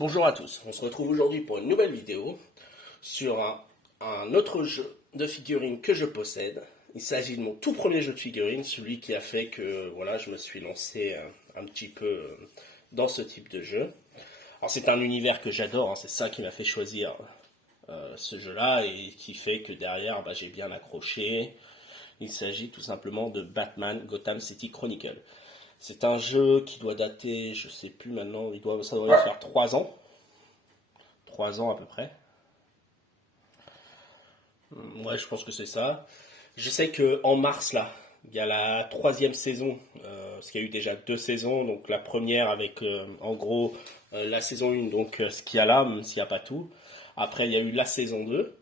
Bonjour à tous, on se retrouve aujourd'hui pour une nouvelle vidéo sur un autre jeu de figurines que je possède. Il s'agit de mon tout premier jeu de figurines, celui qui a fait que voilà, je me suis lancé un petit peu dans ce type de jeu. Alors c'est un univers que j'adore, c'est ça qui m'a fait choisir ce jeu-là et qui fait que derrière j'ai bien accroché. Il s'agit tout simplement de Batman Gotham City Chronicle. C'est un jeu qui doit dater, je sais plus maintenant, ça doit faire 3 ans. 3 ans à peu près. Ouais, je pense que c'est ça. Je sais que en mars, là, il y a la troisième saison, parce qu'il y a eu déjà 2 saisons. Donc la première avec, en gros, la saison 1, donc ce qu'il y a là, même s'il n'y a pas tout. Après, il y a eu la saison 2,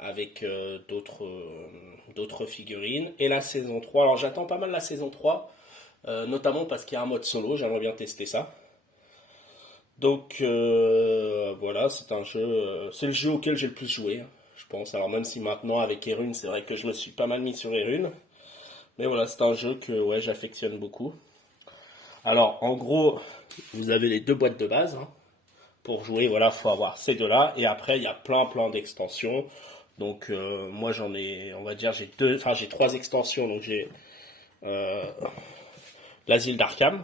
avec d'autres figurines. Et la saison 3. Alors j'attends pas mal la saison 3, notamment parce qu'il y a un mode solo, j'aimerais bien tester ça. Donc voilà, c'est le jeu auquel j'ai le plus joué, je pense. Alors même si maintenant avec Erune, c'est vrai que je me suis pas mal mis sur Erune, mais voilà, c'est un jeu que ouais, j'affectionne beaucoup. Alors en gros, vous avez les deux boîtes de base. Pour jouer, voilà, faut avoir ces deux-là, et après il y a plein d'extensions. Donc moi j'en ai, on va dire, j'ai 3 extensions. Donc j'ai l'Asile d'Arkham,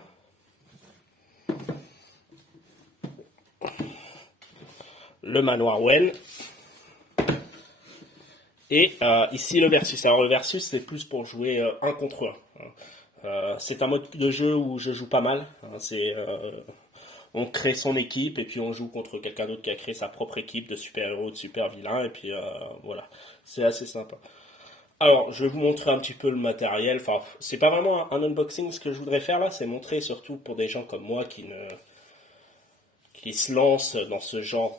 le Manoir Wayne. Et ici le versus. Alors le versus c'est plus pour jouer un contre un. C'est un mode de jeu où je joue pas mal. On crée son équipe et puis on joue contre quelqu'un d'autre qui a créé sa propre équipe de super-héros, de super-vilains. Et puis voilà, c'est assez sympa. Alors je vais vous montrer un petit peu le matériel. Enfin, c'est pas vraiment un unboxing ce que je voudrais faire là. C'est montrer surtout pour des gens comme moi qui se lancent dans ce genre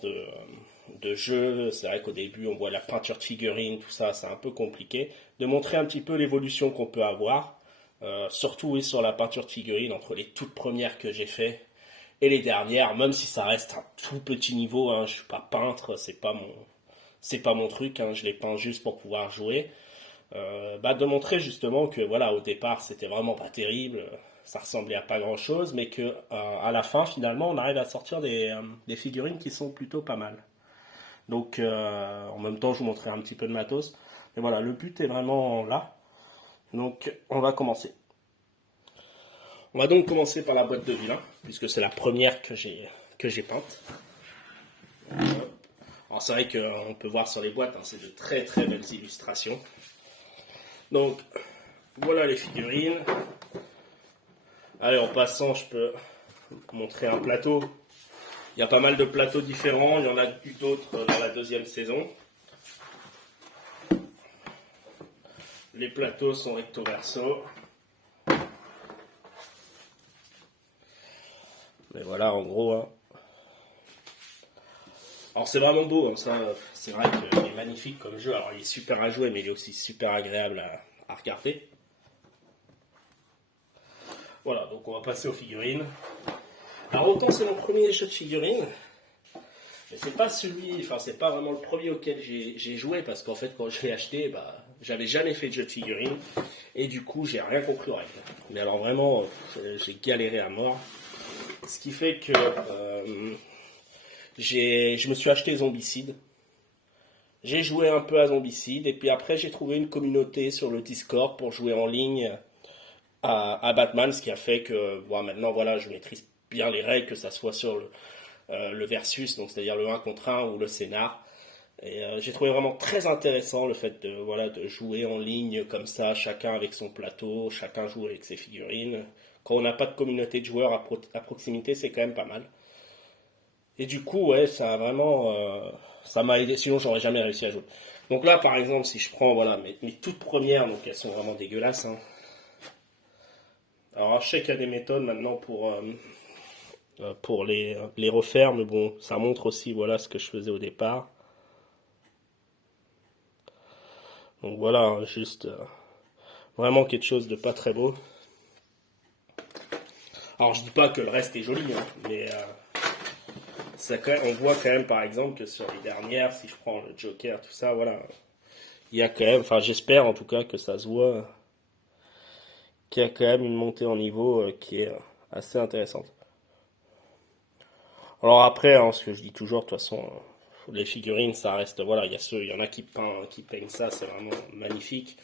de jeu. C'est vrai qu'au début, on voit la peinture de figurines, tout ça, c'est un peu compliqué. De montrer un petit peu l'évolution qu'on peut avoir. Surtout oui, sur la peinture de figurines, entre les toutes premières que j'ai fait et les dernières, même si ça reste un tout petit niveau. Je suis pas peintre, c'est pas mon truc. Je les peins juste pour pouvoir jouer. De montrer justement que voilà, au départ, c'était vraiment pas terrible. Ça ressemblait à pas grand chose, mais que à la fin, finalement, on arrive à sortir des figurines qui sont plutôt pas mal. Donc, en même temps, je vous montrerai un petit peu de matos. Mais voilà, le but est vraiment là. Donc, on va commencer. On va donc commencer par la boîte de vilain, puisque c'est la première que j'ai peinte. Alors, c'est vrai qu'on peut voir sur les boîtes, c'est de très belles illustrations. Donc, voilà les figurines. Allez, en passant, je peux montrer un plateau. Il y a pas mal de plateaux différents. Il y en a eu d'autres dans la deuxième saison. Les plateaux sont recto verso. Mais voilà, en gros. Alors c'est vraiment beau. Ça, c'est vrai qu'il est magnifique comme jeu. Alors il est super à jouer, mais il est aussi super agréable à regarder. Voilà, donc on va passer aux figurines. Alors autant c'est mon premier jeu de figurines, mais c'est pas vraiment le premier auquel j'ai joué, parce qu'en fait quand je l'ai acheté, j'avais jamais fait de jeu de figurines, et du coup j'ai rien compris aux règles. Mais alors vraiment, j'ai galéré à mort. Ce qui fait que je me suis acheté Zombicide. J'ai joué un peu à Zombicide, et puis après j'ai trouvé une communauté sur le Discord pour jouer en ligne à Batman, ce qui a fait que maintenant voilà, je maîtrise bien les règles, que ça soit sur le versus, donc c'est-à-dire le 1 contre 1 ou le scénar. Et j'ai trouvé vraiment très intéressant le fait de jouer en ligne comme ça, chacun avec son plateau, chacun joue avec ses figurines. Quand on n'a pas de communauté de joueurs à proximité, c'est quand même pas mal. Et du coup, ouais, ça m'a aidé, sinon j'aurais jamais réussi à jouer. Donc là, par exemple, si je prends mes toutes premières, donc elles sont vraiment dégueulasses. Alors je sais qu'il y a des méthodes maintenant pour les refaire, mais bon, ça montre aussi voilà ce que je faisais au départ. Donc voilà, juste vraiment quelque chose de pas très beau. Alors je dis pas que le reste est joli, mais on voit quand même par exemple que sur les dernières, si je prends le Joker, tout ça, voilà, il y a quand même, enfin j'espère en tout cas que ça se voit, qu'il y a quand même une montée en niveau qui est assez intéressante. Alors après, hein, ce que je dis toujours, de toute façon, les figurines, ça reste, voilà, il y en a qui peignent ça, c'est vraiment magnifique.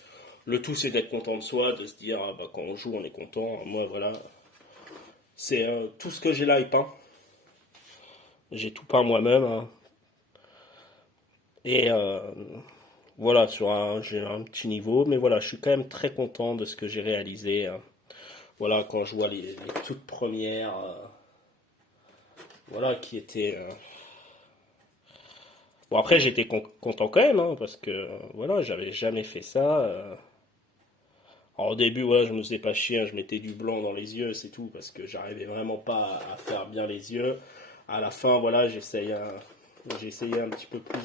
Le tout, c'est d'être content de soi, de se dire, ah, bah, quand on joue, on est content. Moi, voilà, c'est tout ce que j'ai là est peint. J'ai tout peint moi-même, hein. Et voilà, j'ai un petit niveau, mais voilà, je suis quand même très content de ce que j'ai réalisé, hein. Voilà, quand je vois les toutes premières, voilà, qui étaient. Bon, après, j'étais content quand même, hein, parce que voilà, j'avais jamais fait ça. Alors, au début, ouais, je me faisais pas chier, hein, je mettais du blanc dans les yeux, c'est tout, parce que j'arrivais vraiment pas à faire bien les yeux. À la fin, voilà, j'ai essayé un petit peu plus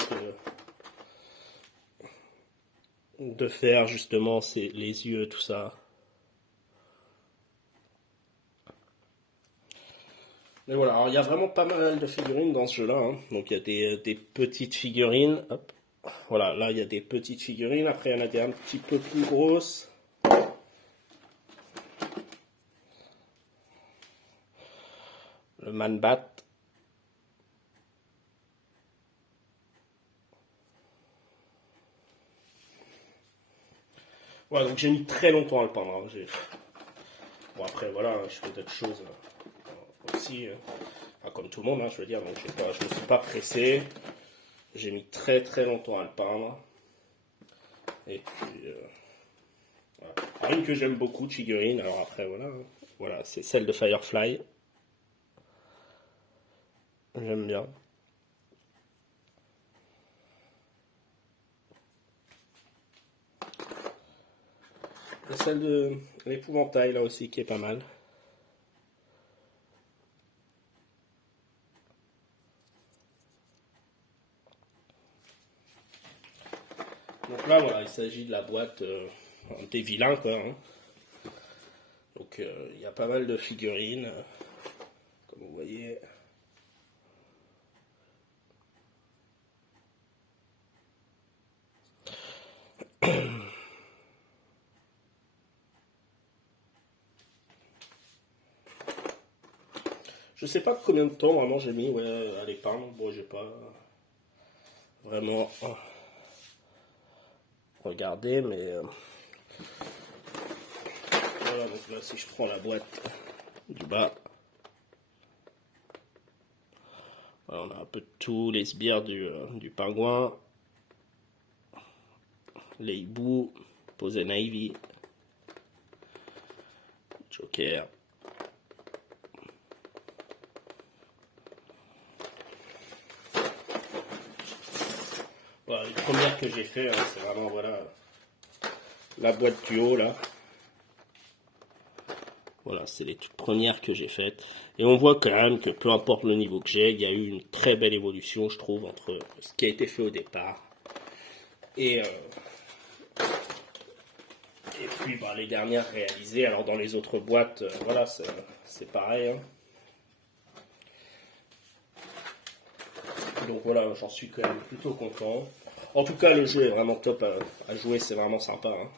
de faire justement les yeux, tout ça. Mais voilà, alors il y a vraiment pas mal de figurines dans ce jeu-là, hein. Donc il y a des petites figurines. Hop. Voilà, là il y a des petites figurines. Après il y en a des un petit peu plus grosses. Le Man-Bat. Voilà, donc j'ai mis très longtemps à le peindre, hein. Bon après voilà, hein, je fais d'autres choses aussi, enfin, comme tout le monde, hein, je veux dire. Donc je me suis pas pressé. J'ai mis très très longtemps à le peindre. Et puis voilà. Alors, une que j'aime beaucoup de figurine. Alors après voilà, hein. Voilà, c'est celle de Firefly. J'aime bien. Et celle de l'épouvantail là aussi qui est pas mal. Donc là voilà, il s'agit de la boîte des vilains quoi, hein. Donc il y a pas mal de figurines, comme vous voyez. Je sais pas combien de temps vraiment j'ai mis, ouais, à les peindre. Bon, j'ai pas vraiment regardé, mais voilà. Donc là, si je prends la boîte du bas, voilà, on a un peu tous les sbires du pingouin, les hiboux, Poison Ivy, Joker. Voilà, les premières que j'ai fait, hein, c'est vraiment voilà la boîte du haut là. Voilà, c'est les toutes premières que j'ai faites. Et on voit quand même que peu importe le niveau que j'ai, il y a eu une très belle évolution, je trouve, entre ce qui a été fait au départ et, et puis bah, les dernières réalisées. Alors dans les autres boîtes, voilà, c'est pareil, hein. Donc voilà, j'en suis quand même plutôt content. En tout cas, le jeu est vraiment top à jouer, c'est vraiment sympa, hein.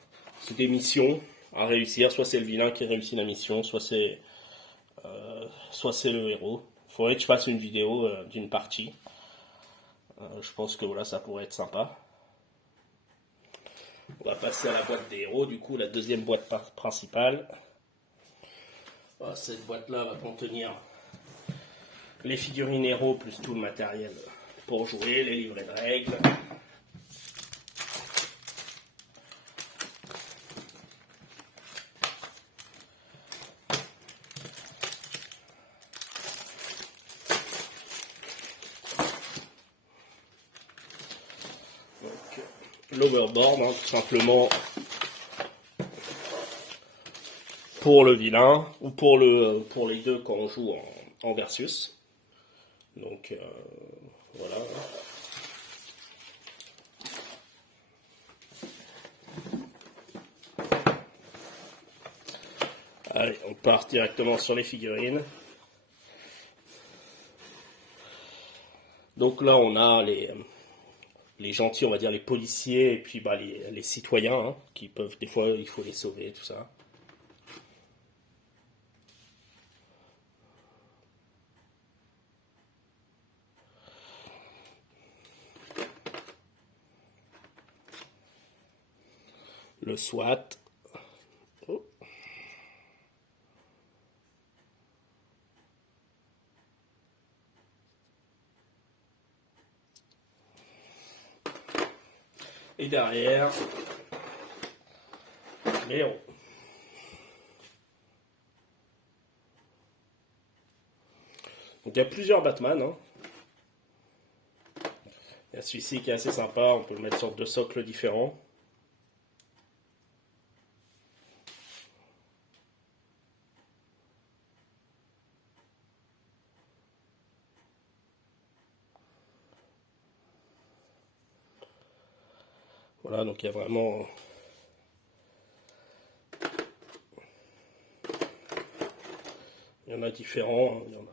C'est des missions à réussir, soit c'est le vilain qui réussit la mission, soit c'est le héros. Il faudrait que je fasse une vidéo d'une partie. Je pense que voilà, ça pourrait être sympa. On va passer à la boîte des héros, du coup, la deuxième boîte principale. Cette boîte-là va contenir les figurines héros plus tout le matériel pour jouer, les livrets de règles. L'overboard, hein, tout simplement pour le vilain ou pour les deux quand on joue en versus. Donc voilà. Allez, on part directement sur les figurines. Donc là, on a les gentils, on va dire les policiers, et puis bah, les citoyens, hein, qui peuvent, des fois, il faut les sauver, tout ça. le SWAT. Oh. Et derrière, les héros. Donc il y a plusieurs Batman. Hein. Il y a celui-ci qui est assez sympa, on peut le mettre sur 2 socles différents. Voilà, donc il y a vraiment... Il y en a différents. Hein, il y en a...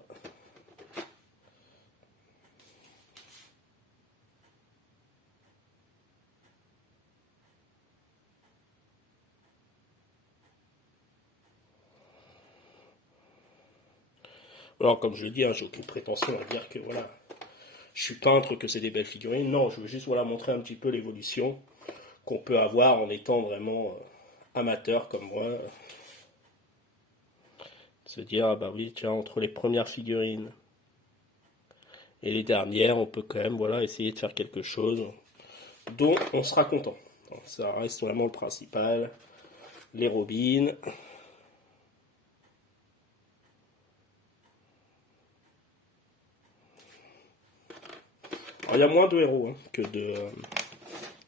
Alors, comme je l'ai dit, hein, j'ai aucune prétention à dire que voilà, je suis peintre, que c'est des belles figurines. Non, je veux juste voilà, montrer un petit peu l'évolution qu'on peut avoir en étant vraiment amateur comme moi. Se dire, ah bah oui, tiens, entre les premières figurines et les dernières, on peut quand même voilà, essayer de faire quelque chose dont on sera content. Donc, ça reste vraiment le principal. Les Robins. Alors, il y a moins de héros hein, que de...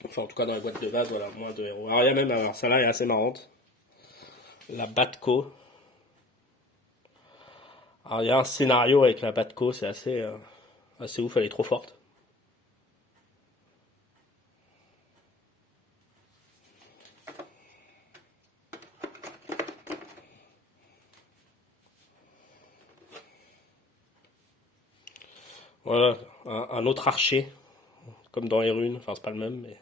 enfin, en tout cas, dans la boîte de base, voilà, moins de héros. Alors, il y a même, alors, celle-là est assez marrante. La Batco. Alors, il y a un scénario avec la Batco, c'est assez ouf, elle est trop forte. Voilà, un autre archer, comme dans les runes, enfin, c'est pas le même, mais.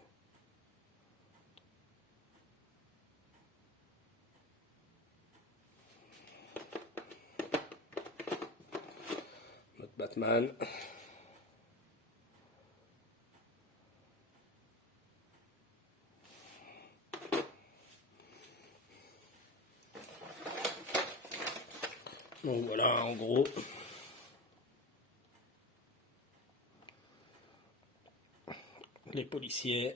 Notre Batman. Donc voilà, en gros. Les policiers.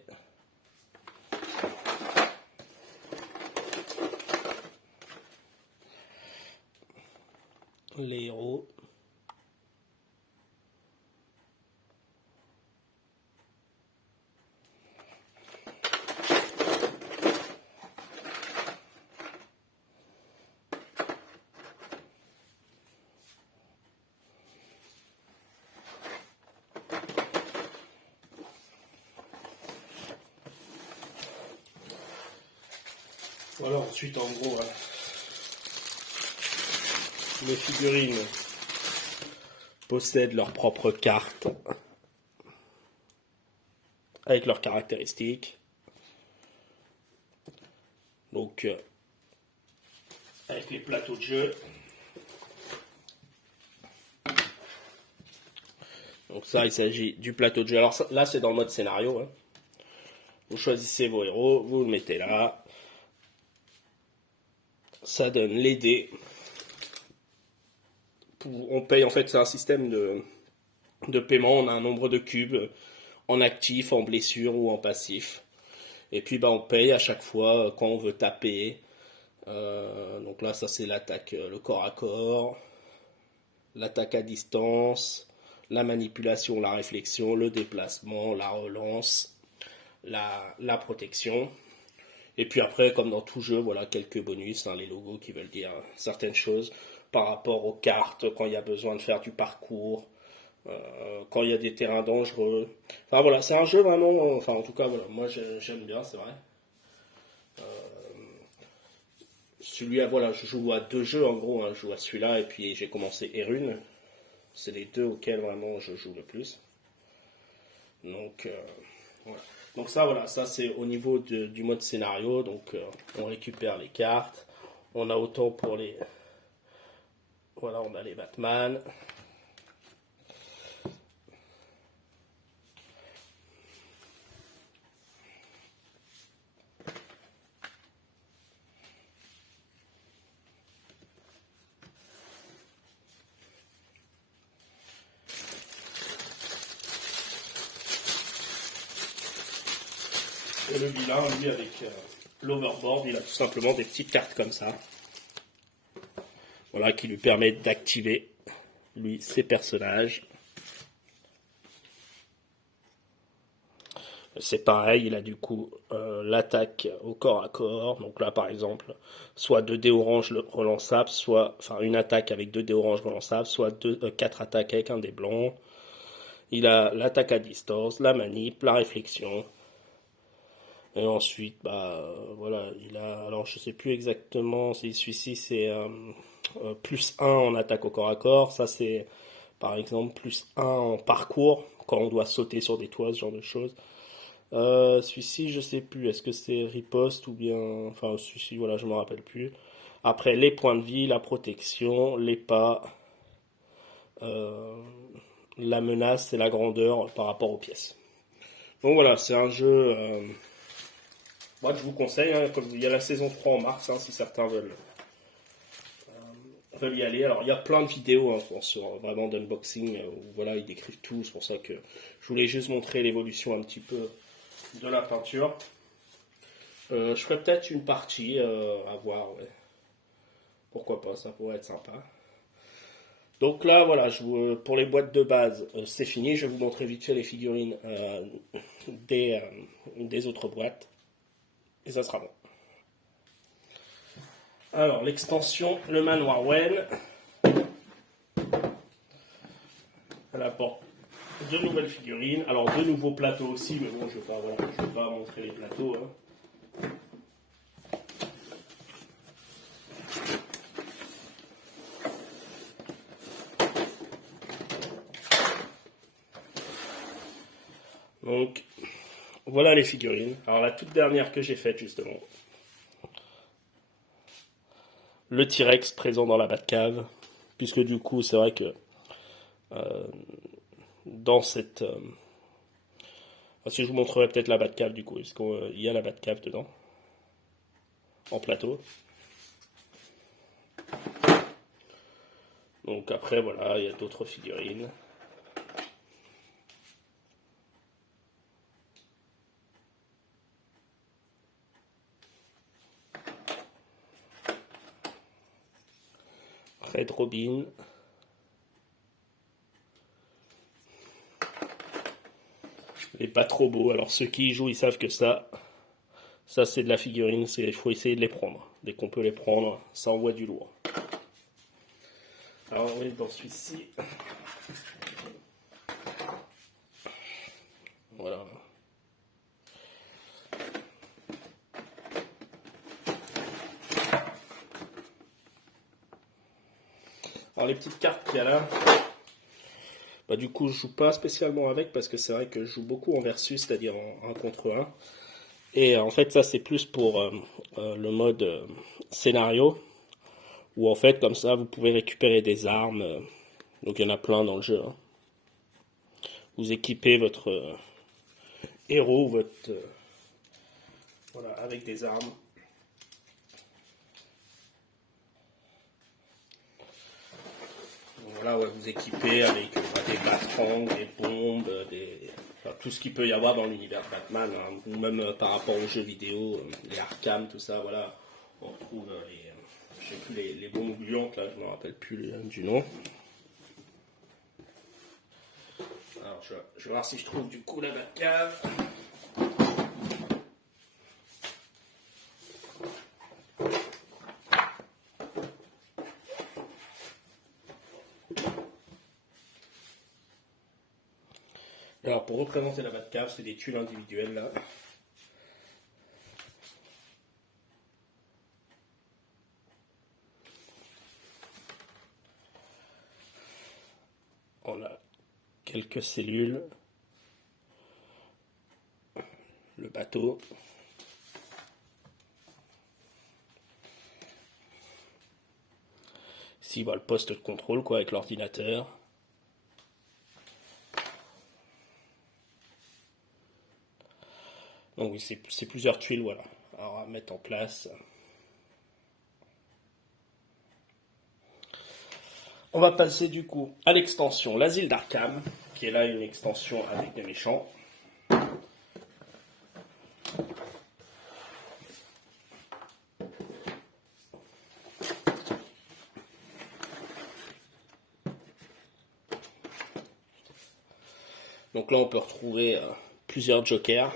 Les héros. Voilà, ensuite, en gros, les figurines possèdent leurs propres cartes avec leurs caractéristiques. Donc, avec les plateaux de jeu. Donc ça, il s'agit du plateau de jeu. Alors là, c'est dans le mode scénario. Hein. Vous choisissez vos héros, vous le mettez là. Ça donne les dés. On paye, en fait, c'est un système de paiement. On a un nombre de cubes en actif, en blessure ou en passif. Et puis, bah, on paye à chaque fois quand on veut taper. Donc là, ça, c'est l'attaque, le corps à corps, l'attaque à distance, la manipulation, la réflexion, le déplacement, la relance, la protection. Et puis après, comme dans tout jeu, voilà quelques bonus, hein, les logos qui veulent dire certaines choses par rapport aux cartes, quand il y a besoin de faire du parcours, quand il y a des terrains dangereux. Enfin voilà, c'est un jeu vraiment, enfin en tout cas voilà, moi j'aime bien, c'est vrai. Celui-là, voilà, je joue à 2 jeux en gros, hein, je joue à celui-là et puis j'ai commencé Erune. C'est les 2 auxquels vraiment je joue le plus. Donc voilà. Donc ça voilà, ça c'est au niveau du mode scénario. Donc on récupère les cartes. On a autant pour les. Voilà, on a les Batman. Et le vilain, lui, avec l'overboard, il a tout simplement des petites cartes comme ça. Voilà, qui lui permettent d'activer, lui, ses personnages. C'est pareil, il a du coup l'attaque au corps à corps. Donc là, par exemple, soit 2 dés orange relançables, soit enfin une attaque avec 2 dés orange relançables, soit 4 attaques avec un dé blanc. Il a l'attaque à distance, la manip, la réflexion. Et ensuite, voilà, il a. Alors, je sais plus exactement si celui-ci c'est plus 1 en attaque au corps à corps. Ça, c'est par exemple plus 1 en parcours, quand on doit sauter sur des toits, ce genre de choses. Celui-ci, je sais plus. Est-ce que c'est riposte ou bien. Enfin, celui-ci, voilà, je me rappelle plus. Après, les points de vie, la protection, les pas, euh, la menace et la grandeur par rapport aux pièces. Donc voilà, c'est un jeu. Moi, je vous conseille, hein, comme il y a la saison 3 en mars, hein, si certains veulent y aller. Alors, il y a plein de vidéos hein, sur vraiment d'unboxing où voilà, ils décrivent tout. C'est pour ça que je voulais juste montrer l'évolution un petit peu de la peinture. Je ferai peut-être une partie à voir. Ouais. Pourquoi pas, ça pourrait être sympa. Donc là, voilà, pour les boîtes de base, c'est fini. Je vais vous montrer vite fait les figurines des autres boîtes. Et ça sera bon. Alors, l'extension, le manoir Wen. Elle apporte 2 nouvelles figurines. Alors, 2 nouveaux plateaux aussi, mais bon, je ne vais pas montrer les plateaux. Hein. Donc, voilà les figurines. Alors, la toute dernière que j'ai faite, justement. Le T-Rex présent dans la Batcave. Puisque du coup, c'est vrai que dans cette... si je vous montrerai peut-être la Batcave du coup, parce qu'il y a la Batcave dedans. En plateau. Donc après, voilà, il y a d'autres figurines. Red Robin. Les pas trop beaux. Alors ceux qui y jouent, ils savent que ça c'est de la figurine. Il faut essayer de les prendre. Dès qu'on peut les prendre, ça envoie du lourd. Alors oui, dans celui-ci. Voilà. Alors les petites cartes qu'il y a là, du coup je joue pas spécialement avec parce que c'est vrai que je joue beaucoup en versus, c'est-à-dire en 1 contre 1. Et en fait ça c'est plus pour le mode scénario, où en fait comme ça vous pouvez récupérer des armes. Donc il y en a plein dans le jeu. Hein. Vous équipez votre héros, votre voilà, avec des armes. Voilà, ouais, vous équipez avec des bâtons, des bombes, enfin, tout ce qu'il peut y avoir dans l'univers de Batman, hein, ou même par rapport aux jeux vidéo, les Arkham, tout ça, voilà, on retrouve je sais plus, les bombes gluantes, là, je ne me rappelle plus du nom. Alors, je vais voir si je trouve du coup la Batcave. Alors, pour représenter la Batcave, c'est des tuiles individuelles, là. On a quelques cellules. Le bateau. Ici, le poste de contrôle, quoi, avec l'ordinateur. Donc oui, c'est plusieurs tuiles, voilà. Alors à mettre en place. On va passer du coup à l'extension l'asile d'Arkham, qui est là une extension avec des méchants. Donc là, on peut retrouver plusieurs jokers.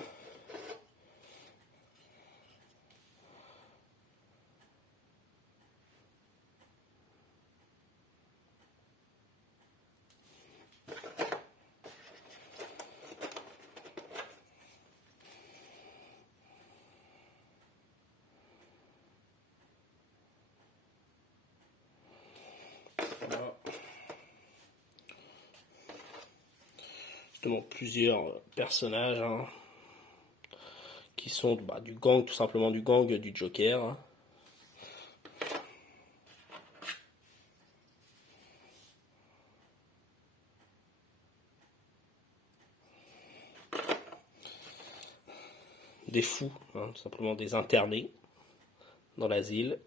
Voilà. Justement, plusieurs personnages hein, qui sont du gang, tout simplement du gang du Joker. Hein. Des fous, hein, tout simplement des internés dans l'asile.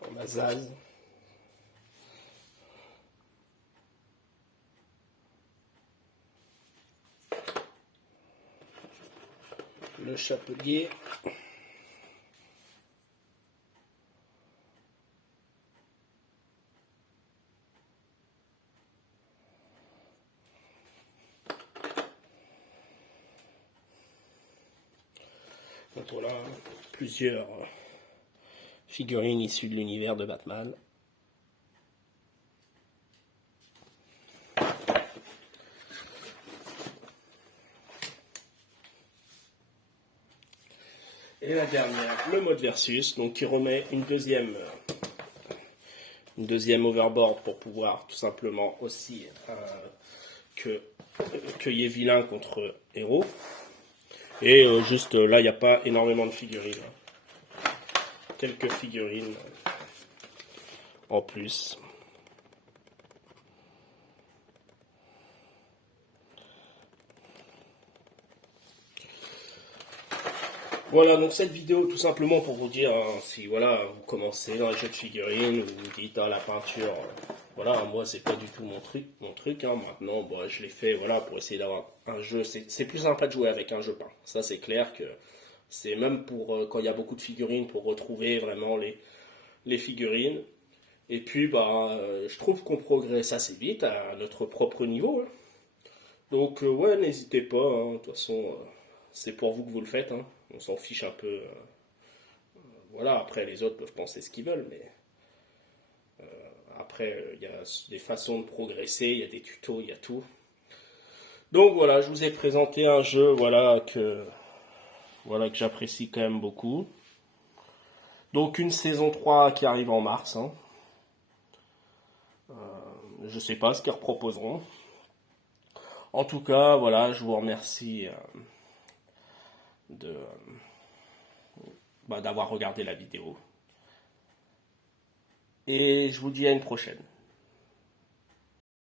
Dans la Zaz. Le chapelier. Donc voilà, plusieurs figurines issues de l'univers de Batman. Et la dernière, le mode versus, donc qui remet une deuxième overboard pour pouvoir tout simplement aussi qu'il y ait vilain contre héros. Et juste là, il n'y a pas énormément de figurines. Quelques figurines en plus. Voilà, donc cette vidéo tout simplement pour vous dire, hein, si voilà, vous commencez dans les jeux de figurines, vous vous dites, la peinture, voilà, moi c'est pas du tout mon truc hein, maintenant, je l'ai fait, voilà, pour essayer d'avoir un jeu, c'est plus sympa de jouer avec un jeu peint, ça c'est clair que c'est même pour, quand il y a beaucoup de figurines, pour retrouver vraiment les figurines, et puis je trouve qu'on progresse assez vite à notre propre niveau, hein. Donc ouais, n'hésitez pas, hein, de toute façon, c'est pour vous que vous le faites, hein. On s'en fiche un peu. Voilà, après les autres peuvent penser ce qu'ils veulent, mais après il y a des façons de progresser, il y a des tutos, il y a tout. Donc voilà, je vous ai présenté un jeu que j'apprécie quand même beaucoup. Donc une saison 3 qui arrive en mars. Hein. Je sais pas ce qu'ils reproposeront. En tout cas, voilà, je vous remercie d'avoir regardé la vidéo. Et je vous dis à une prochaine.